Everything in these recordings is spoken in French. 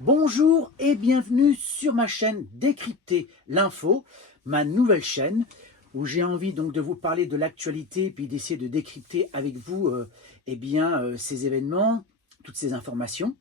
Bonjour et bienvenue sur ma chaîne Décrypter l'info, ma nouvelle chaîne où j'ai envie donc de vous parler de l'actualité puis d'essayer de décrypter avec vous ces événements, toutes ces informations.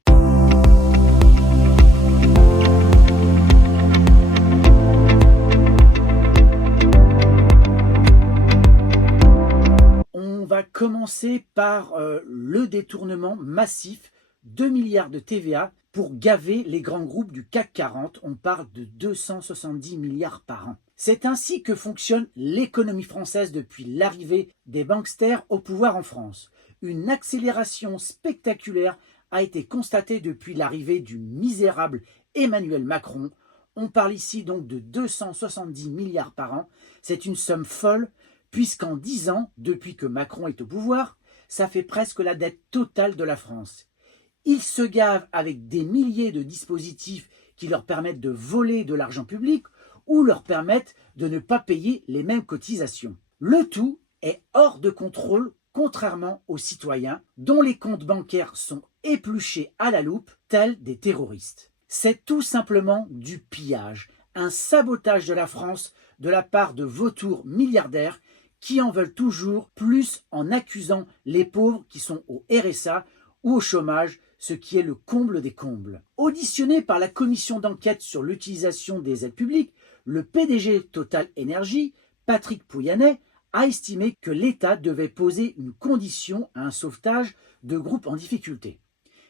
On va commencer par le détournement massif 2 milliards de TVA pour gaver les grands groupes du CAC 40. On parle de 270 milliards par an. C'est ainsi que fonctionne l'économie française depuis l'arrivée des banksters au pouvoir en France. Une accélération spectaculaire a été constatée depuis l'arrivée du misérable Emmanuel Macron. On parle ici donc de 270 milliards par an. C'est une somme folle puisqu'en 10 ans, depuis que Macron est au pouvoir, ça fait presque la dette totale de la France. Ils se gavent avec des milliers de dispositifs qui leur permettent de voler de l'argent public ou leur permettent de ne pas payer les mêmes cotisations. Le tout est hors de contrôle, contrairement aux citoyens dont les comptes bancaires sont épluchés à la loupe, tels des terroristes. C'est tout simplement du pillage, un sabotage de la France de la part de vautours milliardaires qui en veulent toujours plus en accusant les pauvres qui sont au RSA ou au chômage, ce qui est le comble des combles. Auditionné par la commission d'enquête sur l'utilisation des aides publiques, le PDG Total Energy, Patrick Pouyanné, a estimé que l'État devait poser une condition à un sauvetage de groupes en difficulté.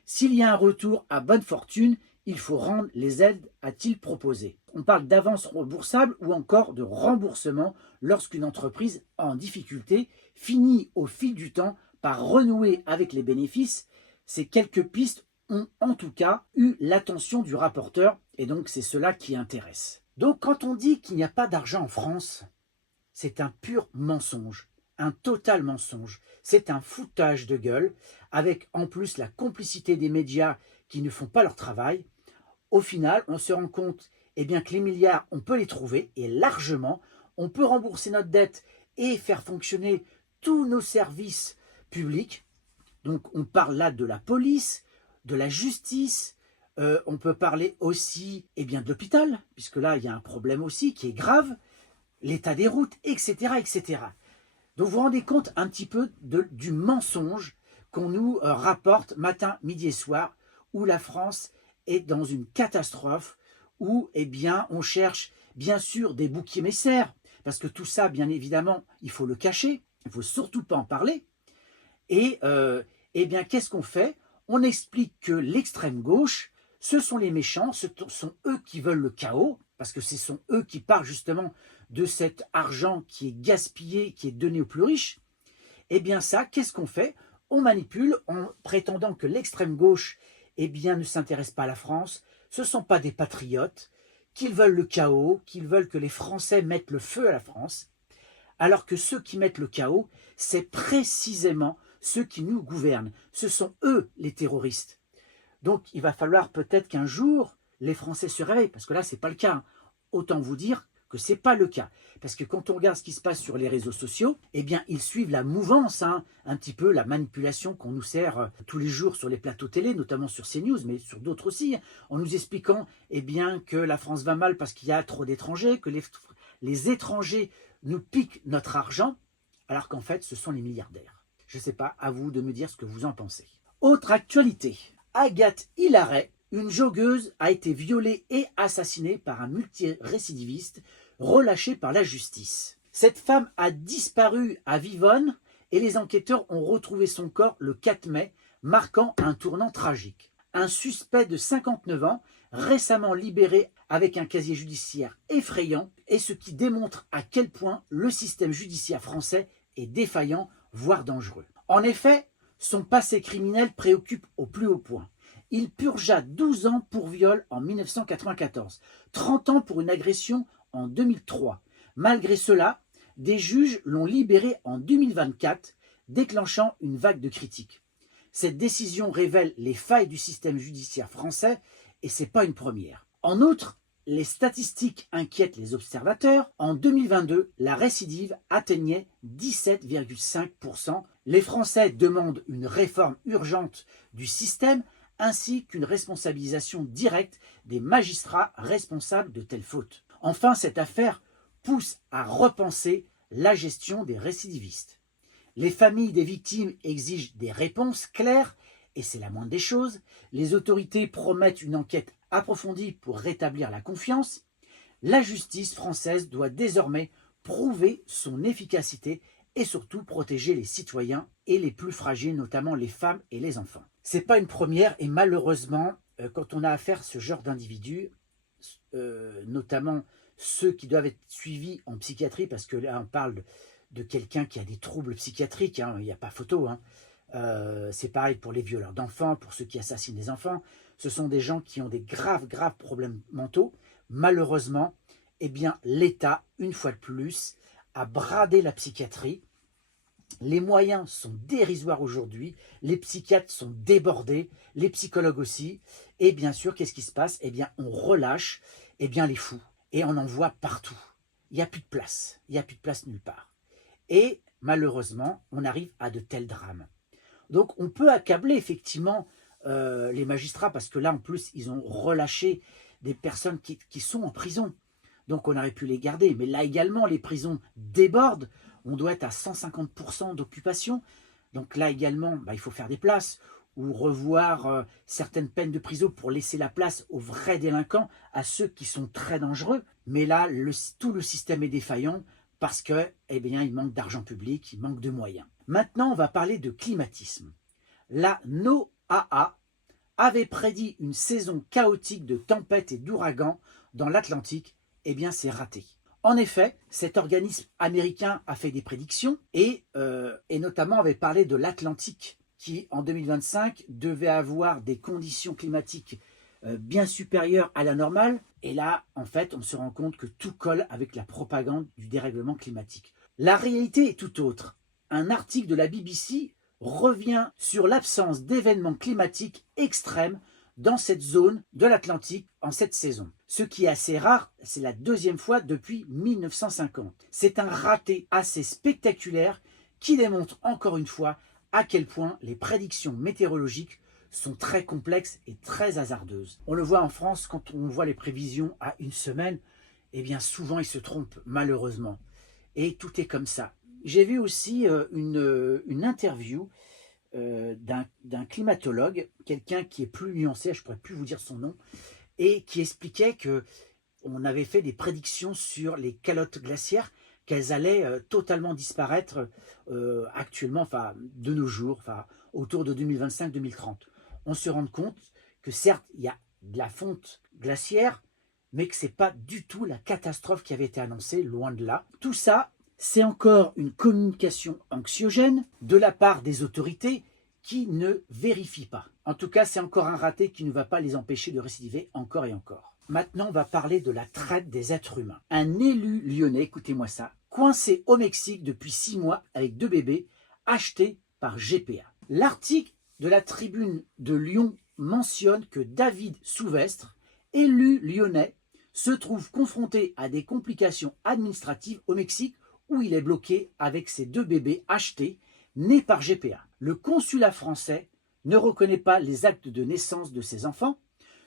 S'il y a un retour à bonne fortune, il faut rendre les aides, a-t-il proposé. On parle d'avance remboursable ou encore de remboursement lorsqu'une entreprise en difficulté finit au fil du temps par renouer avec les bénéfices. Ces quelques pistes ont en tout cas eu l'attention du rapporteur et donc c'est cela qui intéresse. Donc quand on dit qu'il n'y a pas d'argent en France, c'est un pur mensonge, un total mensonge. C'est un foutage de gueule avec en plus la complicité des médias qui ne font pas leur travail. Au final, on se rend compte que les milliards, on peut les trouver, et largement. On peut rembourser notre dette et faire fonctionner tous nos services publics. Donc, on parle là de la police, de la justice. On peut parler aussi de l'hôpital, puisque là, il y a un problème aussi qui est grave. L'état des routes, etc., etc. Donc, vous vous rendez compte un petit peu du mensonge qu'on nous rapporte matin, midi et soir, où la France est dans une catastrophe, où on cherche bien sûr des boucs émissaires, parce que tout ça, bien évidemment, il faut le cacher, il ne faut surtout pas en parler. Et qu'est-ce qu'on fait? On explique que l'extrême gauche, ce sont les méchants, ce sont eux qui veulent le chaos, parce que ce sont eux qui parlent justement de cet argent qui est gaspillé, qui est donné aux plus riches. Qu'est-ce qu'on fait? On manipule en prétendant que l'extrême gauche ne s'intéresse pas à la France, ce ne sont pas des patriotes, qu'ils veulent le chaos, qu'ils veulent que les Français mettent le feu à la France, alors que ceux qui mettent le chaos, c'est précisément ceux qui nous gouvernent. Ce sont eux les terroristes. Donc il va falloir peut-être qu'un jour, les Français se réveillent, parce que là, ce n'est pas le cas. Autant vous dire que ce n'est pas le cas. Parce que quand on regarde ce qui se passe sur les réseaux sociaux, ils suivent la mouvance, un petit peu la manipulation qu'on nous sert tous les jours sur les plateaux télé, notamment sur CNews, mais sur d'autres aussi, en nous expliquant que la France va mal parce qu'il y a trop d'étrangers, que les étrangers nous piquent notre argent, alors qu'en fait, ce sont les milliardaires. Je ne sais pas, à vous de me dire ce que vous en pensez. Autre actualité, Agathe Hilaret, une joggeuse, a été violée et assassinée par un multirécidiviste relâché par la justice. Cette femme a disparu à Vivonne et les enquêteurs ont retrouvé son corps le 4 mai, marquant un tournant tragique. Un suspect de 59 ans, récemment libéré avec un casier judiciaire effrayant, et ce qui démontre à quel point le système judiciaire français est défaillant, voire dangereux. En effet, son passé criminel préoccupe au plus haut point. Il purgea 12 ans pour viol en 1994, 30 ans pour une agression en 2003. Malgré cela, des juges l'ont libéré en 2024, déclenchant une vague de critiques. Cette décision révèle les failles du système judiciaire français et ce n'est pas une première. En outre, les statistiques inquiètent les observateurs. En 2022, la récidive atteignait 17,5%. Les Français demandent une réforme urgente du système ainsi qu'une responsabilisation directe des magistrats responsables de telles fautes. Enfin, cette affaire pousse à repenser la gestion des récidivistes. Les familles des victimes exigent des réponses claires, et c'est la moindre des choses. Les autorités promettent une enquête approfondie pour rétablir la confiance. La justice française doit désormais prouver son efficacité et surtout protéger les citoyens et les plus fragiles, notamment les femmes et les enfants. Ce n'est pas une première et malheureusement, quand on a affaire à ce genre d'individus, notamment ceux qui doivent être suivis en psychiatrie, parce que là on parle de quelqu'un qui a des troubles psychiatriques, hein, il n'y a pas photo, hein. C'est pareil pour les violeurs d'enfants, pour ceux qui assassinent des enfants. Ce sont des gens qui ont des graves problèmes mentaux. Malheureusement, eh bien, l'État, une fois de plus, a bradé la psychiatrie. Les moyens sont dérisoires aujourd'hui, les psychiatres sont débordés, les psychologues aussi. Et bien sûr, qu'est-ce qui se passe? Eh bien, on relâche les fous et on en voit partout. Il n'y a plus de place, il n'y a plus de place nulle part. Et malheureusement, on arrive à de tels drames. Donc on peut accabler effectivement les magistrats parce que là en plus ils ont relâché des personnes qui sont en prison. Donc on aurait pu les garder. Mais là également les prisons débordent. On doit être à 150% d'occupation. Donc là également il faut faire des places ou revoir certaines peines de prison pour laisser la place aux vrais délinquants, à ceux qui sont très dangereux. Mais là tout le système est défaillant parce que il manque d'argent public, il manque de moyens. Maintenant, on va parler de climatisme. La NOAA avait prédit une saison chaotique de tempêtes et d'ouragans dans l'Atlantique. Eh bien, c'est raté. En effet, cet organisme américain a fait des prédictions et notamment avait parlé de l'Atlantique qui, en 2025, devait avoir des conditions climatiques bien supérieures à la normale. Et là, en fait, on se rend compte que tout colle avec la propagande du dérèglement climatique. La réalité est tout autre. Un article de la BBC revient sur l'absence d'événements climatiques extrêmes dans cette zone de l'Atlantique en cette saison. Ce qui est assez rare, c'est la deuxième fois depuis 1950. C'est un raté assez spectaculaire qui démontre encore une fois à quel point les prédictions météorologiques sont très complexes et très hasardeuses. On le voit en France quand on voit les prévisions à une semaine, eh bien souvent ils se trompent malheureusement. Et tout est comme ça. J'ai vu aussi une interview d'un climatologue, quelqu'un qui est plus nuancé, je ne pourrais plus vous dire son nom, et qui expliquait qu'on avait fait des prédictions sur les calottes glaciaires, qu'elles allaient totalement disparaître actuellement, enfin de nos jours, enfin autour de 2025-2030. On se rend compte que certes, il y a de la fonte glaciaire, mais que ce n'est pas du tout la catastrophe qui avait été annoncée, loin de là. Tout ça, c'est encore une communication anxiogène de la part des autorités qui ne vérifient pas. En tout cas, c'est encore un raté qui ne va pas les empêcher de récidiver encore et encore. Maintenant, on va parler de la traite des êtres humains. Un élu lyonnais, écoutez-moi ça, coincé au Mexique depuis 6 mois avec 2 bébés achetés par GPA. L'article de la Tribune de Lyon mentionne que David Souvestre, élu lyonnais, se trouve confronté à des complications administratives au Mexique où il est bloqué avec ses 2 bébés achetés, nés par GPA. Le consulat français ne reconnaît pas les actes de naissance de ses enfants,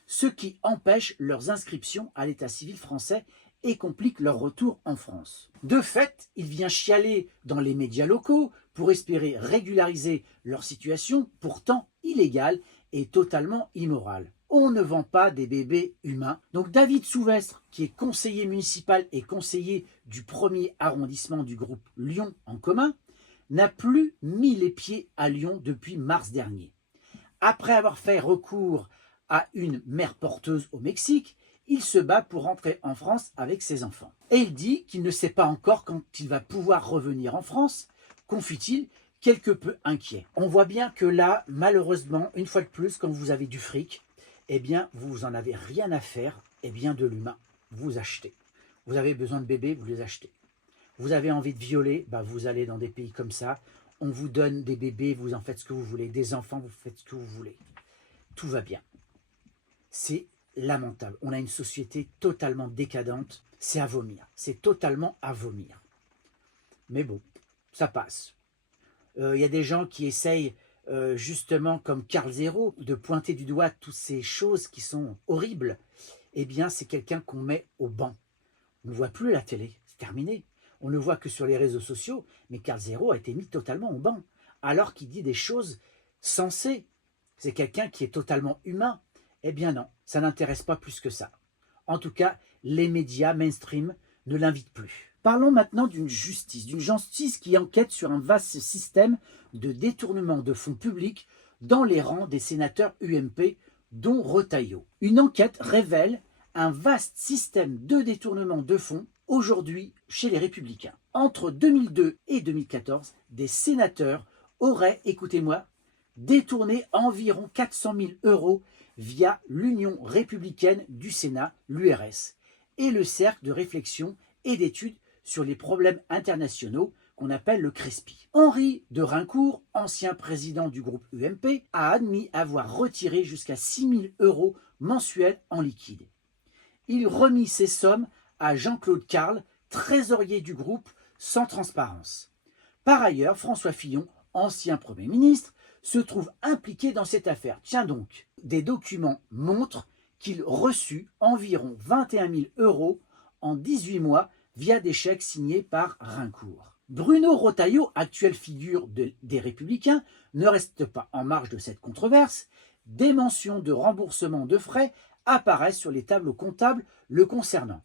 ce qui empêche leurs inscriptions à l'état civil français et complique leur retour en France. De fait, il vient chialer dans les médias locaux pour espérer régulariser leur situation, pourtant illégale et totalement immorale. On ne vend pas des bébés humains. Donc David Souvestre, qui est conseiller municipal et conseiller du 1er arrondissement du groupe Lyon en commun, n'a plus mis les pieds à Lyon depuis mars dernier. Après avoir fait recours à une mère porteuse au Mexique, il se bat pour rentrer en France avec ses enfants. Et il dit qu'il ne sait pas encore quand il va pouvoir revenir en France, confie-t-il, quelque peu inquiet. On voit bien que là, malheureusement, une fois de plus, quand vous avez du fric, eh bien, vous n'en avez rien à faire de l'humain. Vous achetez. Vous avez besoin de bébés, vous les achetez. Vous avez envie de violer, vous allez dans des pays comme ça. On vous donne des bébés, vous en faites ce que vous voulez. Des enfants, vous faites ce que vous voulez. Tout va bien. C'est lamentable. On a une société totalement décadente. C'est à vomir. C'est totalement à vomir. Mais bon, ça passe. Il y a des gens qui essayent justement comme Karl Zéro, de pointer du doigt toutes ces choses qui sont horribles, eh bien c'est quelqu'un qu'on met au banc. On ne voit plus la télé, c'est terminé. On ne voit que sur les réseaux sociaux, mais Karl Zéro a été mis totalement au banc, alors qu'il dit des choses sensées. C'est quelqu'un qui est totalement humain. Eh bien non, ça n'intéresse pas plus que ça. En tout cas, les médias mainstream ne l'invitent plus. Parlons maintenant d'une justice qui enquête sur un vaste système de détournement de fonds publics dans les rangs des sénateurs UMP, dont Retailleau. Une enquête révèle un vaste système de détournement de fonds aujourd'hui chez les Républicains. Entre 2002 et 2014, des sénateurs auraient, écoutez-moi, détourné environ 400 000 € via l'Union républicaine du Sénat, l'URS, et le Cercle de réflexion et d'études sur les problèmes internationaux qu'on appelle le CRESPI. Henri de Raincourt, ancien président du groupe UMP, a admis avoir retiré jusqu'à 6 000 € mensuels en liquide. Il remit ces sommes à Jean-Claude Carle, trésorier du groupe, sans transparence. Par ailleurs, François Fillon, ancien Premier ministre, se trouve impliqué dans cette affaire. Tiens donc, des documents montrent qu'il reçut environ 21 000 € en 18 mois via des chèques signés par Raincourt. Bruno Retailleau, actuelle figure des Républicains, ne reste pas en marge de cette controverse. Des mentions de remboursement de frais apparaissent sur les tableaux comptables le concernant,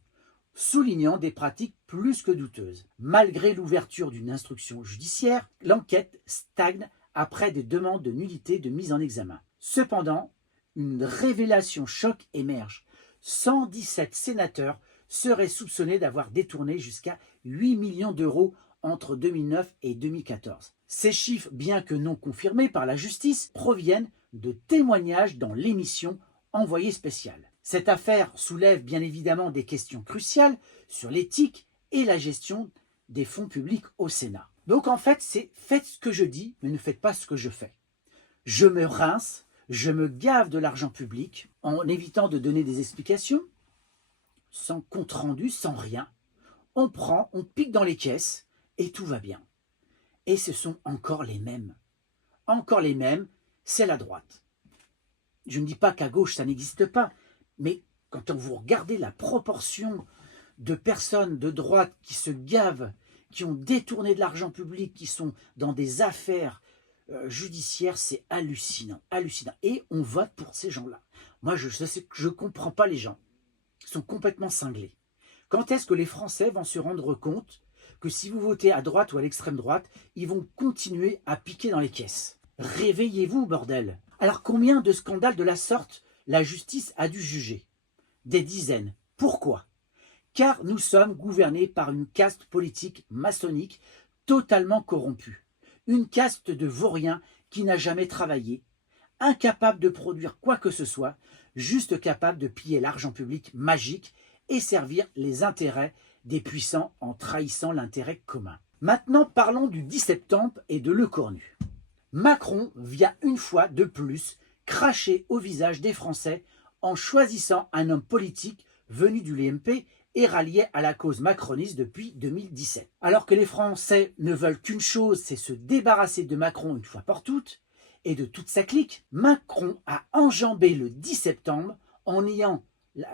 soulignant des pratiques plus que douteuses. Malgré l'ouverture d'une instruction judiciaire, l'enquête stagne après des demandes de nullité de mise en examen. Cependant, une révélation choc émerge. 117 sénateurs seraient soupçonnés d'avoir détourné jusqu'à 8 millions d'euros entre 2009 et 2014. Ces chiffres, bien que non confirmés par la justice, proviennent de témoignages dans l'émission Envoyé spécial. Cette affaire soulève bien évidemment des questions cruciales sur l'éthique et la gestion des fonds publics au Sénat. Donc en fait, c'est faites ce que je dis, mais ne faites pas ce que je fais. Je me rince, je me gave de l'argent public en évitant de donner des explications, sans compte rendu, sans rien. On prend, on pique dans les caisses et tout va bien. Et ce sont encore les mêmes. Encore les mêmes, c'est la droite. Je ne dis pas qu'à gauche ça n'existe pas, mais quand vous regardez la proportion de personnes de droite qui se gavent, qui ont détourné de l'argent public, qui sont dans des affaires judiciaires, c'est hallucinant, hallucinant. Et on vote pour ces gens-là. Moi, je comprends pas les gens. Ils sont complètement cinglés. Quand est-ce que les Français vont se rendre compte que si vous votez à droite ou à l'extrême droite, ils vont continuer à piquer dans les caisses? Réveillez-vous, bordel! Alors combien de scandales de la sorte la justice a dû juger? Des dizaines. Pourquoi? Car nous sommes gouvernés par une caste politique maçonnique totalement corrompue. Une caste de vauriens qui n'a jamais travaillé, incapable de produire quoi que ce soit, juste capable de piller l'argent public magique et servir les intérêts des puissants en trahissant l'intérêt commun. Maintenant, parlons du 10 septembre et de Lecornu. Macron vient une fois de plus cracher au visage des Français en choisissant un homme politique venu du l'UMP et rallié à la cause macroniste depuis 2017. Alors que les Français ne veulent qu'une chose, c'est se débarrasser de Macron une fois pour toutes et de toute sa clique, Macron a enjambé le 10 septembre en ayant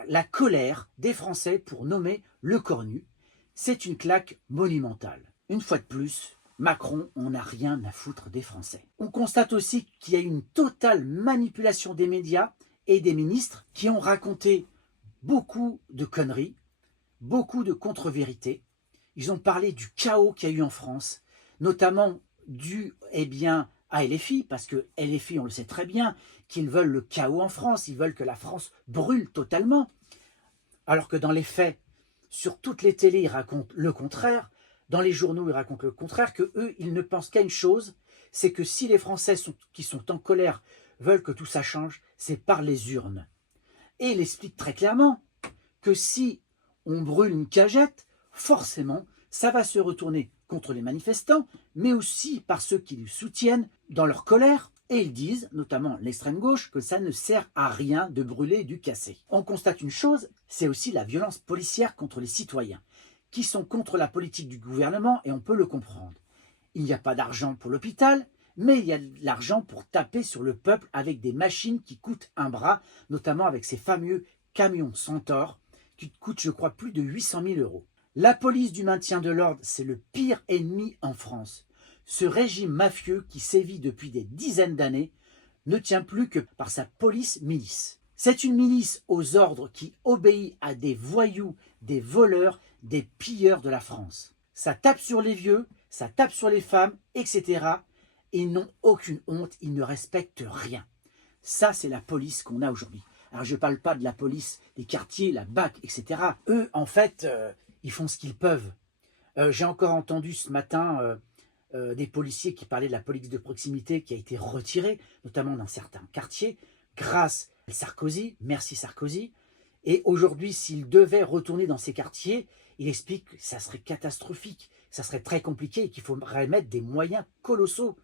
la colère des Français pour nommer Lecornu. C'est une claque monumentale. Une fois de plus, Macron, on n'a rien à foutre des Français. On constate aussi qu'il y a une totale manipulation des médias et des ministres qui ont raconté beaucoup de conneries, beaucoup de contre-vérités. Ils ont parlé du chaos qu'il y a eu en France, notamment dû à LFI, parce que LFI, on le sait très bien, qu'ils veulent le chaos en France, ils veulent que la France brûle totalement. Alors que dans les faits, sur toutes les télés, ils racontent le contraire. Dans les journaux, ils racontent le contraire, que eux, ils ne pensent qu'à une chose, c'est que si les Français qui sont en colère veulent que tout ça change, c'est par les urnes. Et il explique très clairement que si on brûle une cagette, forcément, ça va se retourner contre les manifestants, mais aussi par ceux qui les soutiennent dans leur colère. Et ils disent, notamment l'extrême gauche, que ça ne sert à rien de brûler du cassé. On constate une chose, c'est aussi la violence policière contre les citoyens, qui sont contre la politique du gouvernement, et on peut le comprendre. Il n'y a pas d'argent pour l'hôpital, Mais il y a de l'argent pour taper sur le peuple avec des machines qui coûtent un bras, notamment avec ces fameux camions Centaure, qui coûtent, je crois, plus de 800 000 euros. La police du maintien de l'ordre, c'est le pire ennemi en France. Ce régime mafieux qui sévit depuis des dizaines d'années ne tient plus que par sa police-milice. C'est une milice aux ordres qui obéit à des voyous, des voleurs, des pilleurs de la France. Ça tape sur les vieux, ça tape sur les femmes, etc. Ils n'ont aucune honte, ils ne respectent rien. Ça, c'est la police qu'on a aujourd'hui. Alors, je ne parle pas de la police des quartiers, la BAC, etc. Eux, en fait, ils font ce qu'ils peuvent. J'ai encore entendu ce matin des policiers qui parlaient de la police de proximité qui a été retirée, notamment dans certains quartiers, grâce à Sarkozy, merci Sarkozy. Et aujourd'hui, s'il devait retourner dans ces quartiers, il explique que ça serait catastrophique, ça serait très compliqué et qu'il faudrait mettre des moyens colossaux.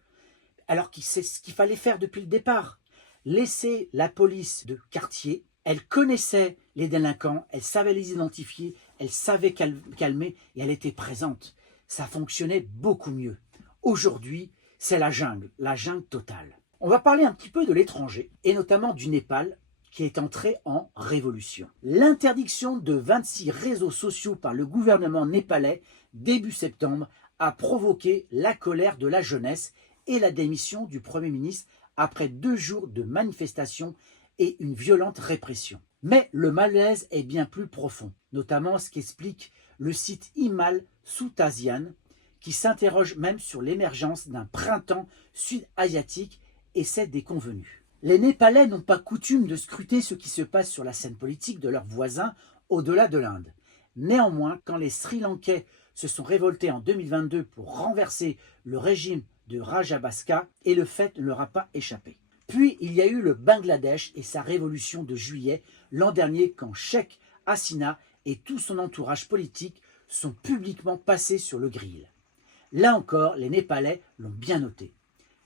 Alors que c'est ce qu'il fallait faire depuis le départ. Laisser la police de quartier, elle connaissait les délinquants, elle savait les identifier, elle savait calmer et elle était présente. Ça fonctionnait beaucoup mieux. Aujourd'hui, c'est la jungle totale. On va parler un petit peu de l'étranger, et notamment du Népal, qui est entré en révolution. L'interdiction de 26 réseaux sociaux par le gouvernement népalais début septembre a provoqué la colère de la jeunesse et la démission du Premier ministre après 2 jours de manifestations et une violente répression. Mais le malaise est bien plus profond, notamment ce qu'explique le site Himal Soutasian, qui s'interroge même sur l'émergence d'un printemps sud-asiatique et c'est déconvenu. Les Népalais n'ont pas coutume de scruter ce qui se passe sur la scène politique de leurs voisins au-delà de l'Inde. Néanmoins, quand les Sri Lankais se sont révoltés en 2022 pour renverser le régime de Rajapaksa, et le fait ne leur a pas échappé. Puis il y a eu le Bangladesh et sa révolution de juillet l'an dernier quand Sheikh Hasina et tout son entourage politique sont publiquement passés sur le grill. Là encore, les Népalais l'ont bien noté.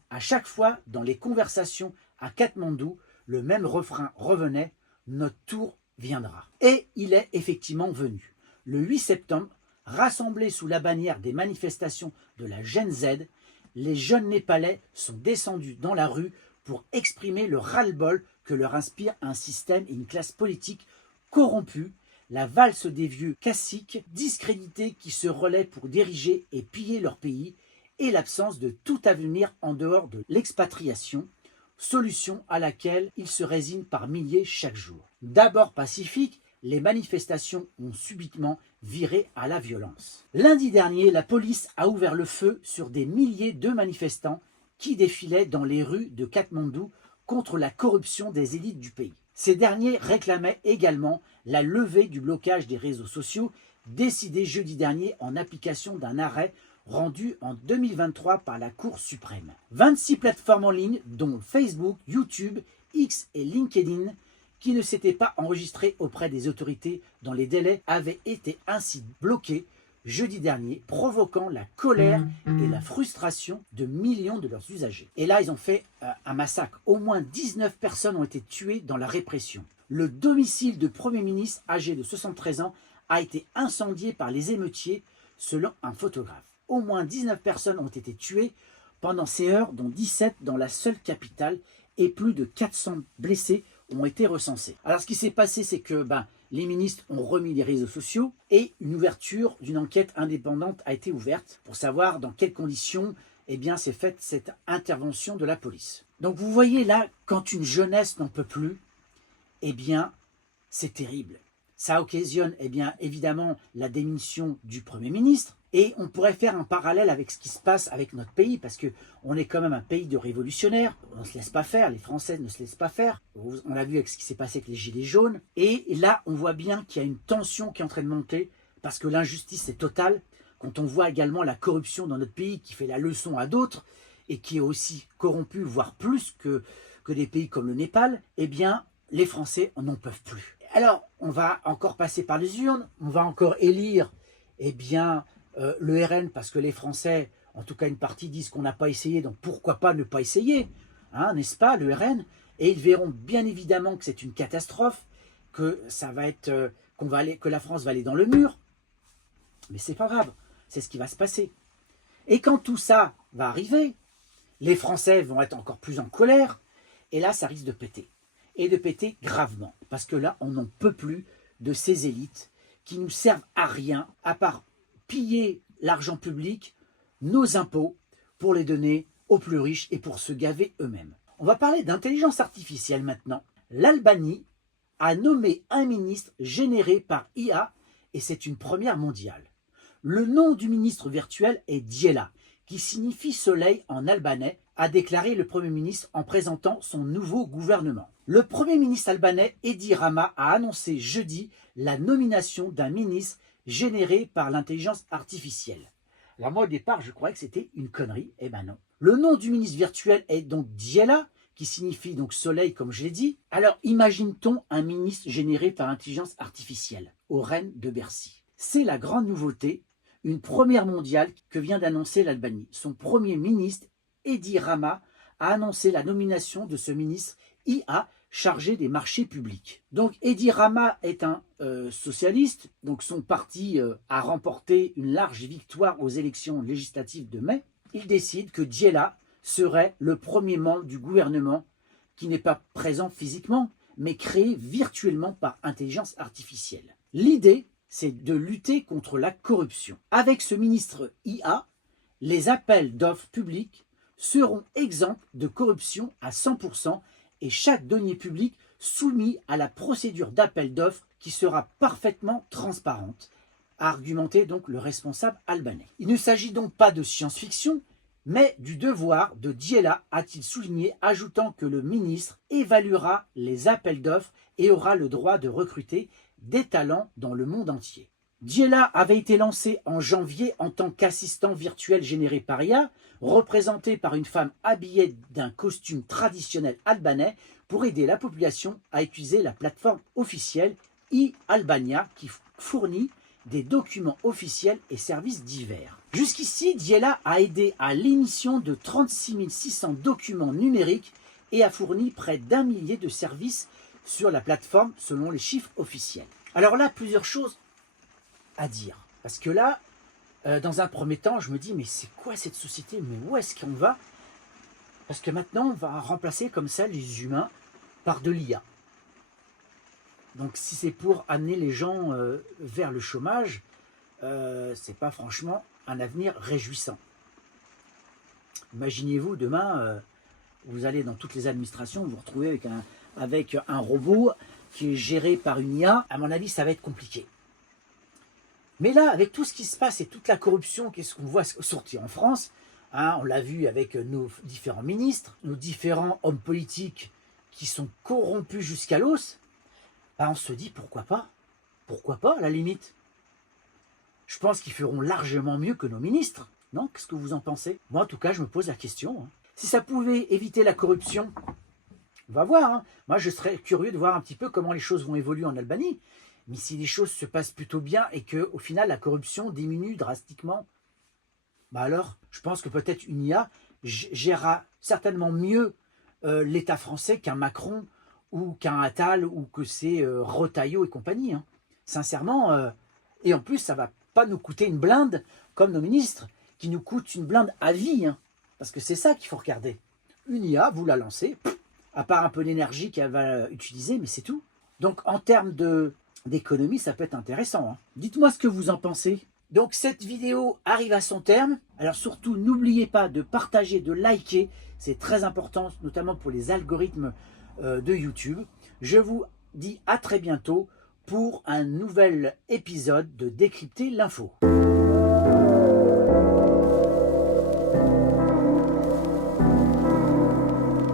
À chaque fois, dans les conversations à Katmandou, le même refrain revenait « Notre tour viendra ». Et il est effectivement venu. Le 8 septembre, rassemblés sous la bannière des manifestations de la Gen Z, les jeunes Népalais sont descendus dans la rue pour exprimer le ras-le-bol que leur inspire un système et une classe politique corrompue, la valse des vieux caciques discrédités qui se relaient pour diriger et piller leur pays, et l'absence de tout avenir en dehors de l'expatriation, solution à laquelle ils se résignent par milliers chaque jour. D'abord pacifiques, les manifestations ont subitement viré à la violence. Lundi dernier, la police a ouvert le feu sur des milliers de manifestants qui défilaient dans les rues de Katmandou contre la corruption des élites du pays. Ces derniers réclamaient également la levée du blocage des réseaux sociaux décidé jeudi dernier en application d'un arrêt rendu en 2023 par la Cour suprême. 26 plateformes en ligne, dont Facebook, YouTube, X et LinkedIn, qui ne s'étaient pas enregistrées auprès des autorités dans les délais, avaient été ainsi bloquées jeudi dernier, provoquant la colère et la frustration de millions de leurs usagers. Et là, ils ont fait un massacre. Au moins 19 personnes ont été tuées dans la répression. Le domicile de Premier ministre âgé de 73 ans a été incendié par les émeutiers, selon un photographe. Au moins 19 personnes ont été tuées pendant ces heures, dont 17 dans la seule capitale, et plus de 400 blessés ont été recensés. Alors ce qui s'est passé, c'est que les ministres ont remis les réseaux sociaux et une ouverture d'une enquête indépendante a été ouverte pour savoir dans quelles conditions s'est faite cette intervention de la police. Donc vous voyez là, quand une jeunesse n'en peut plus, c'est terrible. Ça occasionne évidemment la démission du Premier ministre. Et on pourrait faire un parallèle avec ce qui se passe avec notre pays, parce qu'on est quand même un pays de révolutionnaires. On ne se laisse pas faire, les Français ne se laissent pas faire. On l'a vu avec ce qui s'est passé avec les Gilets jaunes. Et là, on voit bien qu'il y a une tension qui est en train de monter, parce que l'injustice est totale. Quand on voit également la corruption dans notre pays qui fait la leçon à d'autres, et qui est aussi corrompue, voire plus que des pays comme le Népal, les Français n'en peuvent plus. Alors, on va encore passer par les urnes, on va encore élire, le RN, parce que les Français, en tout cas une partie, disent qu'on n'a pas essayé, donc pourquoi pas ne pas essayer, n'est-ce pas, le RN. Et ils verront bien évidemment que c'est une catastrophe, que ça va être, que la France va aller dans le mur, mais c'est pas grave, c'est ce qui va se passer. Et quand tout ça va arriver, Les Français vont être encore plus en colère, et là, ça risque de péter. Et de péter gravement, parce que là, on n'en peut plus de ces élites qui nous servent à rien, à part piller l'argent public, nos impôts, pour les donner aux plus riches et pour se gaver eux-mêmes. On va parler d'intelligence artificielle maintenant. L'Albanie a nommé un ministre généré par IA, et c'est une première mondiale. Le nom du ministre virtuel est Diela, qui signifie soleil en albanais, a déclaré le Premier ministre en présentant son nouveau gouvernement. Le Premier ministre albanais, Edi Rama, a annoncé jeudi la nomination d'un ministre généré par l'intelligence artificielle. Alors moi au départ, je croyais que c'était une connerie, eh ben non. Le nom du ministre virtuel est donc Diela, qui signifie donc soleil comme je l'ai dit. Alors imagine-t-on un ministre généré par intelligence artificielle aux rênes de Bercy. C'est la grande nouveauté, une première mondiale que vient d'annoncer l'Albanie. Son premier ministre, Edi Rama, a annoncé la nomination de ce ministre IA chargé des marchés publics. Donc Edi Rama est un socialiste, donc son parti a remporté une large victoire aux élections législatives de mai. Il décide que Diela serait le premier membre du gouvernement qui n'est pas présent physiquement, mais créé virtuellement par intelligence artificielle. L'idée, c'est de lutter contre la corruption. Avec ce ministre IA, les appels d'offres publics seront exempts de corruption à 100% et chaque denier public soumis à la procédure d'appel d'offres qui sera parfaitement transparente, a argumenté donc le responsable albanais. Il ne s'agit donc pas de science-fiction, mais du devoir de Diela, a-t-il souligné, ajoutant que le ministre évaluera les appels d'offres et aura le droit de recruter des talents dans le monde entier. Diela avait été lancé en janvier en tant qu'assistant virtuel généré par IA, représenté par une femme habillée d'un costume traditionnel albanais pour aider la population à utiliser la plateforme officielle e-Albania qui fournit des documents officiels et services divers. Jusqu'ici, Diela a aidé à l'émission de 36 600 documents numériques et a fourni près d'1 millier de services sur la plateforme selon les chiffres officiels. Alors là, plusieurs choses à dire. Parce que là, dans un premier temps, je me dis, mais c'est quoi cette société? Mais où est-ce qu'on va? Parce que maintenant, on va remplacer comme ça les humains par de l'IA. Donc si c'est pour amener les gens vers le chômage, c'est pas franchement un avenir réjouissant. Imaginez-vous, demain, vous allez dans toutes les administrations, vous vous retrouvez avec un robot qui est géré par une IA. À mon avis, ça va être compliqué. Mais là, avec tout ce qui se passe et toute la corruption qu'est-ce qu'on voit sortir en France, hein, on l'a vu avec nos différents ministres, nos différents hommes politiques qui sont corrompus jusqu'à l'os, on se dit pourquoi pas à la limite. Je pense qu'ils feront largement mieux que nos ministres, non? Qu'est-ce que vous en pensez? Moi en tout cas je me pose la question. Si ça pouvait éviter la corruption, on va voir. Moi je serais curieux de voir un petit peu comment les choses vont évoluer en Albanie. Mais si les choses se passent plutôt bien et qu'au final la corruption diminue drastiquement, alors je pense que peut-être une IA gérera certainement mieux l'État français qu'un Macron ou qu'un Attal ou que c'est Retailleau et compagnie. Sincèrement, et en plus ça va pas nous coûter une blinde comme nos ministres qui nous coûtent une blinde à vie. Parce que c'est ça qu'il faut regarder. Une IA, vous la lancez, à part un peu d'énergie qu'elle va utiliser, mais c'est tout. Donc en termes d'économie, ça peut être intéressant. Dites-moi ce que vous en pensez. Donc cette vidéo arrive à son terme. Alors surtout, n'oubliez pas de partager, de liker. C'est très important, notamment pour les algorithmes de YouTube. Je vous dis à très bientôt pour un nouvel épisode de Décrypter l'info.